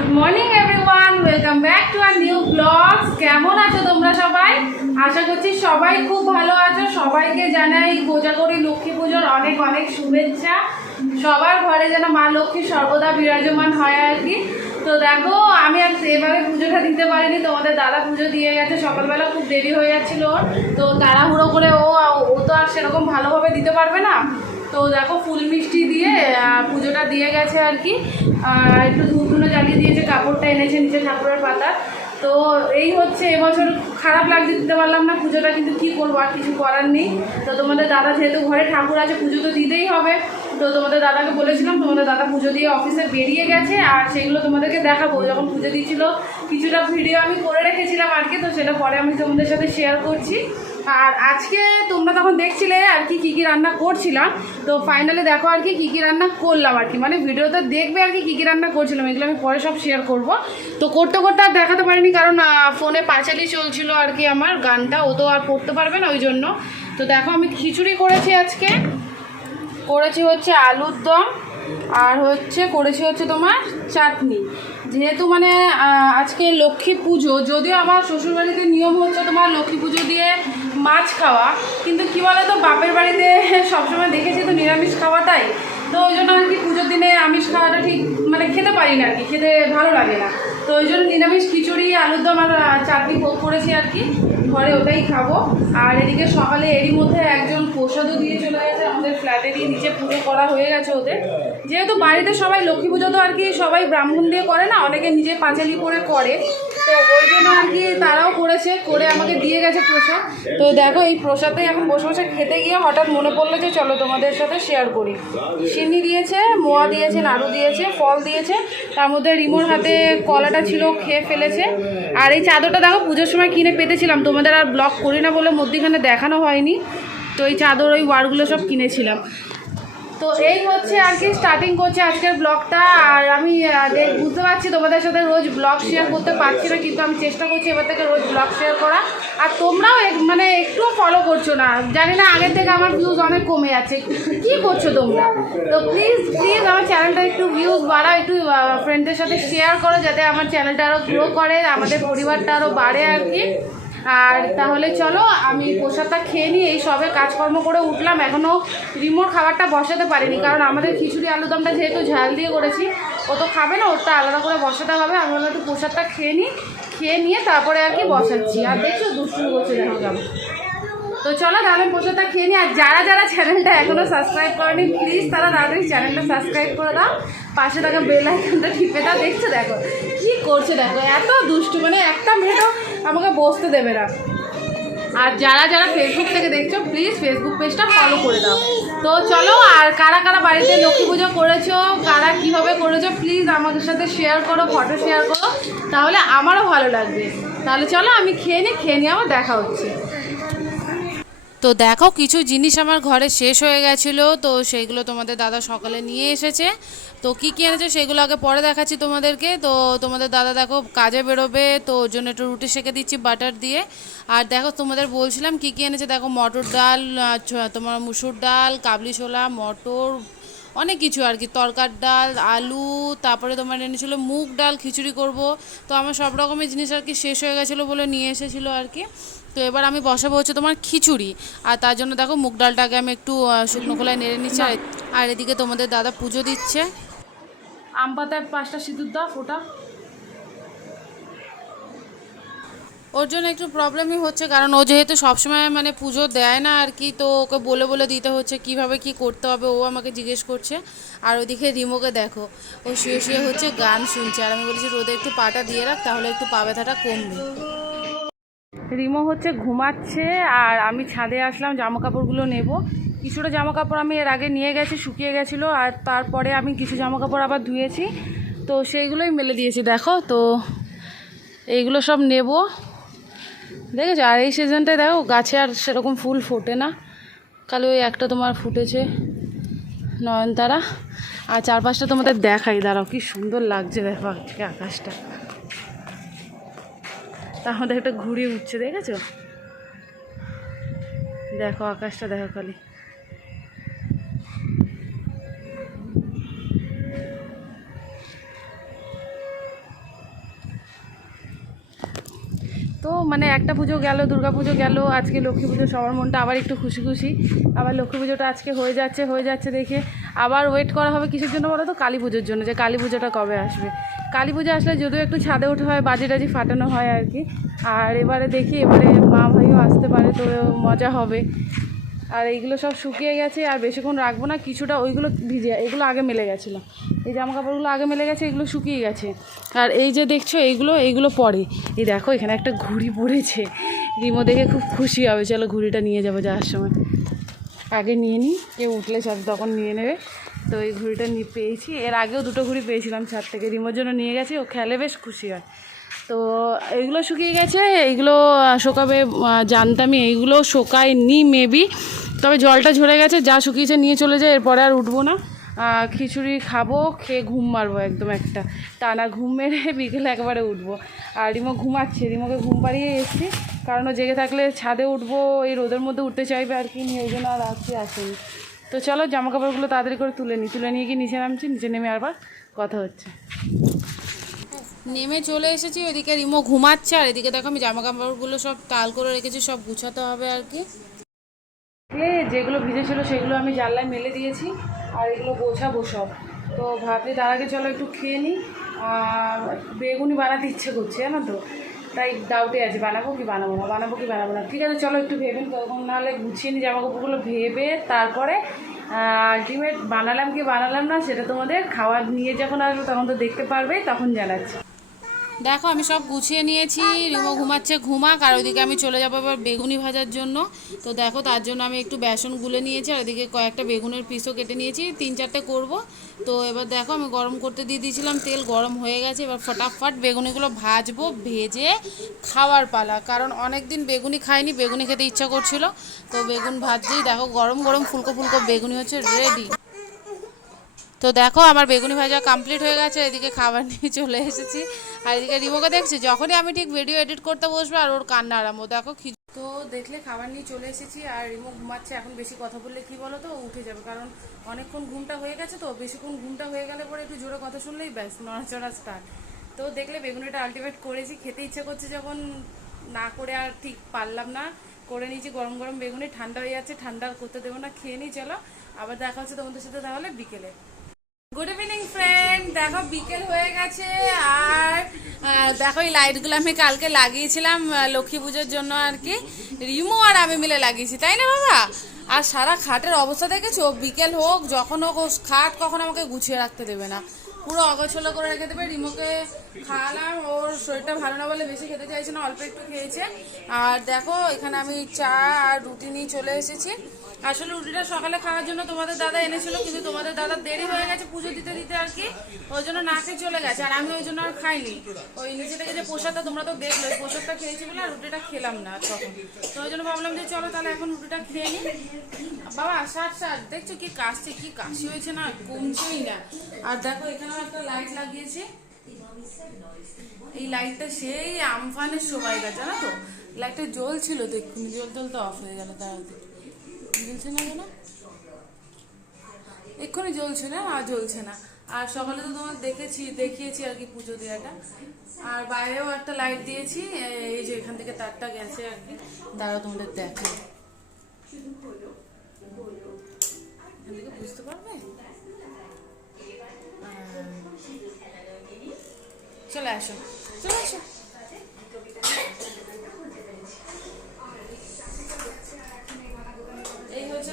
Good morning everyone welcome back to our new vlogs কেমন আছো তোমরা সবাই? আশা করছি সবাই খুব ভালো আছো। সবাইকে জানাই কোজাগরি লক্ষ্মী পুজোর অনেক অনেক শুভেচ্ছা। সবার ঘরে যেন মা লক্ষ্মী সর্বদা বিরাজমান হয় আর কি। তো দেখো, আমি আর এবারে পুজোটা দিতে পারিনি। তোমাদের দাদা পুজো দিয়ে গেছে। সকালবেলা খুব দেরি হয়ে যাচ্ছিল ওর। তো তাড়াহুড়ো করে ও ও তো আর সেরকম ভালোভাবে দিতে পারবে না। তো দেখো ফুল মিষ্টি দিয়ে পুজোটা দিয়ে গেছে আর কি। একটু ধূপ ধুনো জ্বালিয়ে দিয়েছে, কাপড়টা এনেছে নিচে ঠাকুরের পাতা। তো এই হচ্ছে, এবছর খারাপ লাগছে দিতে পারলাম না, পুজোটা কিন্তু কী করব, আর কিছু করার নেই। তো তোমাদের দাদা যেহেতু ঘরে ঠাকুর আছে, পুজো তো দিতেই হবে। তো তোমাদের দাদাকে বলেছিলাম, তোমাদের দাদা পুজো দিয়ে অফিসে বেরিয়ে গেছে, আর সেগুলো তোমাদেরকে দেখাবো। যখন পুজো দিয়েছিল কিছুটা ভিডিও আমি করে রেখেছিলাম আর কি, তো সেটা পরে আমি তোমাদের সাথে শেয়ার করছি। আর আজকে তোমরা তখন দেখছিলে আর কি, কী কী রান্না করছিলাম। তো ফাইনালি দেখো আর কি, কী কী রান্না করলাম আর কি। মানে ভিডিওতে দেখবে আর কি, কী কী রান্না করছিলাম, এগুলো আমি পরে সব শেয়ার করব। তো করতে করতে আর দেখাতে পারিনি, কারণ ফোনে পাঁচালি চলছিল আর কি আমার গানটা, ও তো আর পড়তে পারবে না ওই জন্য। তো দেখো আমি খিচুড়ি করেছি আজকে। করেছি হচ্ছে আলুর দম, আর হচ্ছে, করেছি হচ্ছে তোমার চাটনি। যেহেতু মানে আজকে লক্ষ্মী পুজো, যদিও আমার শ্বশুরবাড়িতে নিয়ম হচ্ছে তোমার লক্ষ্মী পুজো দিয়ে মাছ খাওয়া, কিন্তু কী বলো তো বাপের বাড়িতে সবসময় দেখেছি তো নিরামিষ খাওয়াটাই তো ওই জন্য আর কি পুজোর দিনে আমিষ খাওয়াটা ঠিক মানে খেতে পারি না আর কি, খেতে ভালো লাগে না। তো ওই জন্য নিরামিষ খিচুড়ি, আলুর দম আর চাটনি ভোগ করেছি আর কি। ঘরে ওটাই খাব। আর এদিকে সকালে এরই মধ্যে একজন প্রসাদও দিয়ে চলে গেছে, আমাদের ফ্ল্যাটে দিয়ে নিচে পুজো করা হয়ে গেছে ওদের। যেহেতু বাড়িতে সবাই লক্ষ্মী পুজো তো আর কি সবাই ব্রাহ্মণ দিয়ে করে না, অনেকে নিজে পাঁচালি করে করে। আর কি তারাও করেছে, করে আমাকে দিয়ে গেছে প্রসাদ। তো দেখো, এই প্রসাদে এখন বসে বসে খেতে গিয়ে হঠাৎ মনে পড়ল যে চলো তোমাদের সাথে শেয়ার করি। চিনি দিয়েছে, মোয়া দিয়েছে, নাড়ু দিয়েছে, ফল দিয়েছে, তার মধ্যে রিমোর হাতে কলাটা ছিল, খেয়ে ফেলেছে। আর এই চাদরটা দেখো, পুজোর সময় কিনে পেতেছিলাম, তোমাদের আর ব্লগ করি না বলে মধ্যিখানে দেখানো হয়নি। তো এই চাদর, ওই ওয়ারগুলো সব কিনেছিলাম। তো এই হচ্ছে আর কি স্টার্টিং করছে আজকের ব্লগটা আর আমি বুঝতে পারছি তোমাদের সাথে রোজ ব্লগ শেয়ার করতে পারছি না, কিন্তু আমি চেষ্টা করছি এবার থেকে রোজ ব্লগ শেয়ার করা। আর তোমরাও মানে একটুও ফলো করছ না। জানি না আগের থেকে আমার ভিউজ অনেক কমে যাচ্ছে। কি করছ তোমরা? তো প্লিজ প্লিজ আমার চ্যানেলটা একটু ভিউজ বাড়াও, একটু ফ্রেন্ডদের সাথে শেয়ার করো, যাতে আমার চ্যানেলটা আরও গ্রো করে, আমাদের পরিবারটা আরও বাড়ে আর কি। আর তাহলে চলো, আমি প্রসাদটা খেয়ে নিই এই সবে কাজকর্ম করে উঠলাম। এখনও রিমোট খাবারটা বসাতে পারিনি, কারণ আমাদের খিচুড়ি আলুদমটা যেহেতু ঝাল দিয়ে করেছি, ও তো খাবে না, ওরটা আলাদা করে বসাতে হবে। আমি বললাম একটু প্রসাদটা খেয়ে নিই, খেয়ে নিয়ে তারপরে আর কি বসাচ্ছি। আর দেখছ দুষ্টু করছে, দেখো কেমন। তো চলো তাহলে প্রসাদটা খেয়ে নিই, আর যারা যারা চ্যানেলটা এখনও সাবস্ক্রাইব করেনি প্লিজ তারা তাড়াতাড়ি চ্যানেলটা সাবস্ক্রাইব করে দাও। পাশে থাকা বেল আইকনটা টিপে দাও, দেখছ, দেখো। কি করছে, দেখো, এত দুষ্টু মানে একটা মেয়েও আমাকে বসতে দেবে না। আর যারা যারা ফেসবুক থেকে দেখছ প্লিজ ফেসবুক পেজটা ফলো করে দাও। তো চলো, আর কারা কারা বাড়িতে লক্ষ্মী পুজো করেছ, কারা কীভাবে করেছ প্লিজ আমাদের সাথে শেয়ার করো ফটো শেয়ার করো, তাহলে আমারও ভালো লাগবে। তাহলে চলো, আমি খেয়ে নিই খেয়ে নিয়ে আমার দেখা হচ্ছে। তো দেখো, কিছু জিনিস আমার ঘরে শেষ হয়ে গেছিল, তো সেইগুলো তোমাদের দাদা সকালে নিয়ে এসেছে। তো কি কী এনেছে সেগুলো আগে পরে দেখাচ্ছি তোমাদেরকে। তো তোমাদের দাদা দেখো, কাজে বেরোবে, তো ওর জন্য একটু রুটি সেঁকে দিচ্ছি বাটার দিয়ে। আর দেখো, তোমাদের বলছিলাম কি কী এনেছে, দেখো, মটর ডাল তোমার মুসুর ডাল, কাবলি ছোলা, মটর অনেক কিছু আর কি। তরকার ডাল, আলু, তারপরে তোমার এনেছিলো মুগ ডাল, খিচুড়ি করব। তো আমার সব রকমের জিনিস আর কি শেষ হয়ে গেছিল বলে নিয়ে এসেছিল আর কি। তো এবার আমি বসাবো হচ্ছে তোমার খিচুড়ি। আর তার জন্য দেখো মুগ ডালটাকে আমি একটু শুকনো খোলায় নেড়ে নিচ্ছি। আর এদিকে তোমাদের দাদা পুজো দিচ্ছে। আম পাতায় পাঁচটা সিঁদুর দাও ফোটা ওর জন্য একটু প্রবলেমই হচ্ছে, কারণ ও যেহেতু সবসময় মানে পুজো দেয় না আর কি, তো ওকে বলে বলে দিতে হচ্ছে কীভাবে কি করতে হবে, ও আমাকে জিজ্ঞেস করছে। আর ওইদিকে রিমোকে দেখো, ও শুয়ে শুয়ে হচ্ছে গান শুনছে। আর আমি বলেছি, রোদে একটু পাটা দিয়ে রাখ, তাহলে একটু পা ব্যথাটা কমবে। রিমো হচ্ছে ঘুমাচ্ছে, আর আমি ছাদে আসলাম জামা কাপড়গুলো নেব। কিছুটা জামা কাপড় আমি এর আগে নিয়ে গেছি, শুকিয়ে গেছিল, আর তারপরে আমি কিছু জামা কাপড় আবার ধুয়েছি। তো সেইগুলোই মেলে দিয়েছি, দেখো, তো এইগুলো সব নেব। দেখেছ? আর এই সিজনটায় দেখো, গাছে আর সেরকম ফুল ফোটে না। কালে ওই একটা তোমার ফুটেছে নয়নতারা। আর চারপাশটা তোমাদের দেখাই, দাঁড়াও, কি সুন্দর লাগছে দেখো আজকে আকাশটা। তা আমাদের একটা ঘুড়ি উঠছে, দেখেছ? দেখো আকাশটা, দেখো খালি। মানে একটা পুজো গেল, দুর্গা পুজো গেল, আজকে লক্ষ্মী পুজো, সবার মনটা আবার একটু খুশি খুশি। আবার লক্ষ্মী পুজোটা আজকে হয়ে যাচ্ছে হয়ে যাচ্ছে দেখে। আবার ওয়েট করা হবে কিসের জন্য বলো তো? কালী পুজোর জন্য, যে কালী পুজোটা কবে আসবে? কালী পুজো আসলে যদিও একটু ছাদে উঠে হয় বাজি টাজি ফাটানো হয় আর কি। আর এবারে দেখি, এবারে মা ভাইও আসতে পারে, তো মজা হবে। আর এইগুলো সব শুকিয়ে গেছে, আর বেশিক্ষণ রাখব না, কিছুটা ওইগুলো ভিজে এগুলো আগে মেলে গেছিল। এই জামা কাপড়গুলো আগে মেলে গেছে, এগুলো শুকিয়ে গেছে। আর এই যে দেখছ, এইগুলো এইগুলো পরে। এই দেখো, এখানে একটা ঘুড়ি পড়েছে। রিমো দেখে খুব খুশি হবে, চলো ঘুড়িটা নিয়ে যাব যাওয়ার সময়। আগে নিয়ে নিই, কেউ উঠলে সব তখন নিয়ে নেবে। তো এই ঘুড়িটা নিয়ে পেয়েছি। এর আগেও দুটো ঘুড়ি পেয়েছিলাম ছাদ থেকে, রিমোর জন্য নিয়ে গেছি, ও খেলে বেশ খুশি হয়। তো এইগুলো শুকিয়ে গেছে, এইগুলো শোকাবে জানতামই, এইগুলো শোকায়নি মেবি তবে জলটা ঝরে গেছে, যা শুকিয়েছে নিয়ে চলে যায়, এরপরে আর উঠবো না। খিচুড়ি খাব, খেয়ে ঘুম মারবো একদম একটা। টানা ঘুম মেরে বিকেলে একবারে উঠবো। আর রিমো ঘুমাচ্ছে, রিমোকে ঘুম পাড়িয়ে এসেছি। কারণ ও জেগে থাকলে ছাদে উঠবো, এই রোদের মধ্যে উঠতে চাইবে আর কি ওই জন্য আর আজকে আসেনি। তো চলো জামা কাপড়গুলো তাড়াতাড়ি করে তুলে নিই তুলে নিয়ে গিয়ে নিচে নামছি, নিচে নেমে আবার কথা হচ্ছে। নেমে চলে এসেছি, ওইদিকে রিমো ঘুমাচ্ছে, আর এদিকে দেখো আমি জামা কাপড়গুলো সব তাল করে রেখেছি, সব গুছাতে হবে আর কি। যেগুলো ভিজেছিল সেগুলো আমি জানলায় মেলে দিয়েছি, আর এগুলো গোছাবো সব। তো ভাবছি তার আগে চলো একটু খেয়ে নিই বেগুনি বানাতে ইচ্ছে করছে, জানো তো? তাই ডাউটে আছে, বানাবো কি বানাবো না, বানাবো কি বানাবো না। ঠিক আছে, চলো একটু ভেবেন তখন নাহলে গুছিয়ে নিই জামা কাপড়গুলো ভেবে তারপরে আলটিমেট বানালাম কি বানালাম না সেটা তোমাদের খাওয়ার নিয়ে যখন আসব তখন তো দেখতে পারবে, তখন জানাচ্ছি। দেখো, আমি সব গুছিয়ে নিয়েছি, রিমো ঘুমাচ্ছে, ঘুমাক, আর ওইদিকে আমি চলে যাব এবার বেগুনি ভাজার জন্য। তো দেখো, তার জন্য আমি একটু বেসন গুলে নিয়েছি, আর ওইদিকে কয়েকটা বেগুনের পিসও কেটে নিয়েছি, তিন চারটে করব। তো এবার দেখো, আমি গরম করতে দিয়ে দিয়েছিলাম তেল, গরম হয়ে গেছে, এবার ফটাফট বেগুনিগুলো ভাজবো, ভেজে খাওয়ার পালা। কারণ অনেক দিন বেগুনি খাইনি, বেগুনি খেতে ইচ্ছা করছিল। তো বেগুন ভাজতেই দেখো, গরম গরম ফুলকো ফুলকো বেগুনি হচ্ছে রেডি তো দেখো, আমার বেগুনি ভাজা কমপ্লিট হয়ে গেছে, এদিকে খাবার নিয়ে চলে এসেছি। আর এদিকে রিমোকে দেখছি, যখনই আমি ঠিক ভিডিও এডিট করতে বসবো আর ওর কান্না আরামো দেখো তো দেখলে খাবার নিয়ে চলে এসেছি, আর রিমো ঘুমাচ্ছে, এখন বেশি কথা বললে কি বলো তো উঠে যাবে, কারণ অনেকক্ষণ ঘুমটা হয়ে গেছে তো, বেশিক্ষণ ঘুমটা হয়ে গেলে পরে একটু জোরে কথা শুনলেই ব্যাস, নড়াচড়া স্টার্ট তো দেখলে বেগুনিটা আলটিমেট করেছি, খেতে ইচ্ছে করছে যখন না করে আর ঠিক পারলাম না, করে নিয়েছি গরম গরম বেগুনি, ঠান্ডা হয়ে যাচ্ছে, ঠান্ডা করতে দেবো না, খেয়ে নিই, চলো, আবার দেখা হচ্ছে তোমাদের সাথে তাহলে বিকেলে। গুড ইভিনিং ফ্রেন্ড দেখো, বিকেল হয়ে গেছে আর দেখো, এই লাইটগুলো আমি কালকে লাগিয়েছিলাম লক্ষ্মী পুজোর জন্য আর কি। রিমো আর আমি মিলে লাগিয়েছি, তাই না, বাবা? আর সারা খাটের অবস্থা দেখেছ? বিকেল হোক, যখন হোক খাট কখন আমাকে গুছিয়ে রাখতে দেবে না। পুরো অগোছলো করে রেখে দেবে, রিমোকে খাওয়ালাম। ওর শরীরটা ভালো না বলে বেশি খেতে চাইছে না, অল্প একটু খেয়েছে। আর দেখো, এখানে আমি চা আর রুটি নিয়ে চলে এসেছি। আসলে রুটিটা সকালে খাওয়ার জন্য তোমাদের দাদা এনেছিল, কিন্তু তোমাদের দাদা দেরি হয়ে গেছে পুজো দিতে দিতে আর কি, ওই জন্য না খেয়ে চলে গেছে, আর আমি ওই জন্য আর খাইনি। ওই নিচে থেকে যে প্রসাদটা তোমরা তো দেখলে, ওই প্রসাদটা খেয়েছি বলে আর রুটিটা খেলাম না তখন। তো ওই জন্য ভাবলাম যে চলো তাহলে এখন রুটিটা খেয়ে নিই। বাবা ষাট ষাট দেখছ কি কাশছে, কি কাশি হয়েছে না, কমছেই না। আর দেখো, এখানেও একটা লাইট লাগিয়েছে। এই লাইটটা সেই আমফানের সময় গেছে জানো তো? লাইটটা জ্বলছিল তো জ্বল জ্বলতে অফ হয়ে গেল তাড়াতাড়ি জ্বলছে না কেন? এক্ষুনি জ্বলছে না, আর জ্বলছে না। আর সকালে তো তোমার দেখেছি, দেখিয়েছি আর কি পুজো দেওয়াটা। আর বাইরেও একটা লাইট দিয়েছি, এই যে এখান থেকে তারটা গেছে আর কি। তারা তোমাদের দেখো বুঝতে পারবে? চলে আসো চলে আসো এই হচ্ছে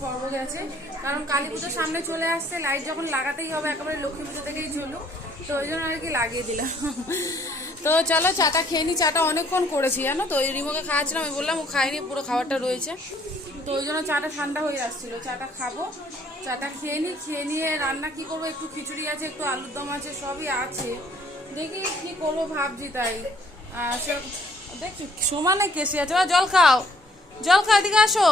পর্ব গেছে কারণ কালী পুজোর সামনে চলে আসছে লাইট যখন লাগাতেই হবে, একেবারে লক্ষ্মী পুজো থেকেই চলুক। তো ওই জন্য আর কি লাগিয়ে দিলাম। তো চলো চাটা খেয়ে নি, চাটা অনেকক্ষণ করেছি, জানো তো? ওই রিমোকে খাওয়াচ্ছিলাম, আমি বললাম, ও খাইনি পুরো খাবারটা রয়েছে। তো ওই জন্য চাটা ঠান্ডা হয়ে আসছিল। চাটা খাব, চাটা খেয়ে নিই খেয়ে নিয়ে রান্না কি করব? একটু খিচুড়ি আছে, একটু আলুর দম আছে, সবই আছে। দেখি কি করব ভাবছি তাই। সে- দেখছি সমানে কেসে আছে? জল খাও। জল খাও, এদিকে আসো।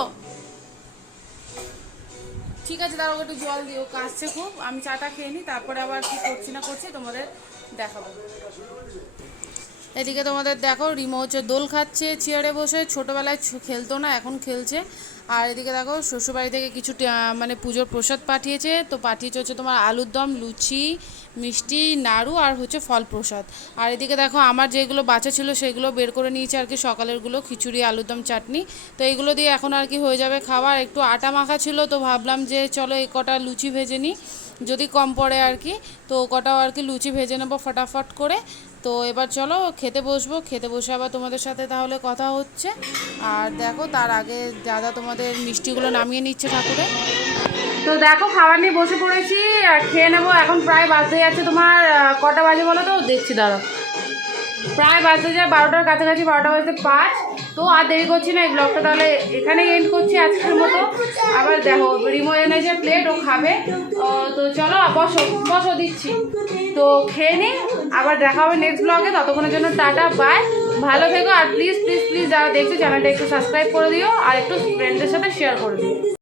ঠিক আছে, দাঁড়াও, একটু জল দিও কাশছে খুব। আমি চাটা খেয়ে নিই তারপরে আবার কি করছি না করছি, তোমাদের দেখাবো। এদিকে তোমাদের দেখো রিমো হচ্ছে দোল খাচ্ছে, চেয়ারে বসে, ছোটোবেলায় খেলতো না, এখন খেলছে। আর এদিকে দেখো, শ্বশুরবাড়ি থেকে কিছু মানে পুজোর প্রসাদ পাঠিয়েছে। তো পাঠিয়েছে হচ্ছে তোমার আলুর দম, লুচি, মিষ্টি, নাড়ু আর হচ্ছে ফল প্রসাদ। আর এদিকে দেখো, আমার যেগুলো বাচ্চা ছিল সেগুলো বের করে নিয়েছে আর কি সকালেরগুলো, খিচুড়ি, আলুর দম, চাটনি। তো এগুলো দিয়ে এখন আর কি হয়ে যাবে খাবার একটু আটা মাখা ছিল, তো ভাবলাম যে চলো এই কটা লুচি ভেজে নিই। যদি কম পড়ে আর কি, তো কটাও আর কি লুচি ভেজে নেব ফটাফট করে। তো এবার চলো, খেতে বসবো, খেতে বসে আবার তোমাদের সাথে তাহলে কথা হচ্ছে। আর দেখো, তার আগে দাদা তোমাদের মিষ্টিগুলো নামিয়ে নিচ্ছে ঠাকুরে তো দেখো, খাবার নিয়ে বসে পড়েছি, আর খেয়ে নেব, এখন প্রায় বাজতে যাচ্ছে তোমার কটা বাজে বলো তো? দেখছি দাদা প্রায় বাজতে যায় বারোটার কাছাকাছি, বারোটা বাজতে পাঁচ। তো আর দেরি করছি না, এই ব্লগটা তাহলে এখানেই এন্ড করছি আজকের মতো। আবার দেখো, রিমো এনেছে প্লেট ও খাবে। তো চলো, বসো বসো দিচ্ছি। তো খেয়ে নিই আবার দেখা হবে নেক্সট ব্লগে ততক্ষণের জন্য টাটা বাই ভালো থেকো, আর প্লিজ প্লিজ প্লিজ যারা দেখছ চ্যানেলটা একটু সাবস্ক্রাইব করে দিও, আর একটু ফ্রেন্ডদের সাথে শেয়ার করে দিও।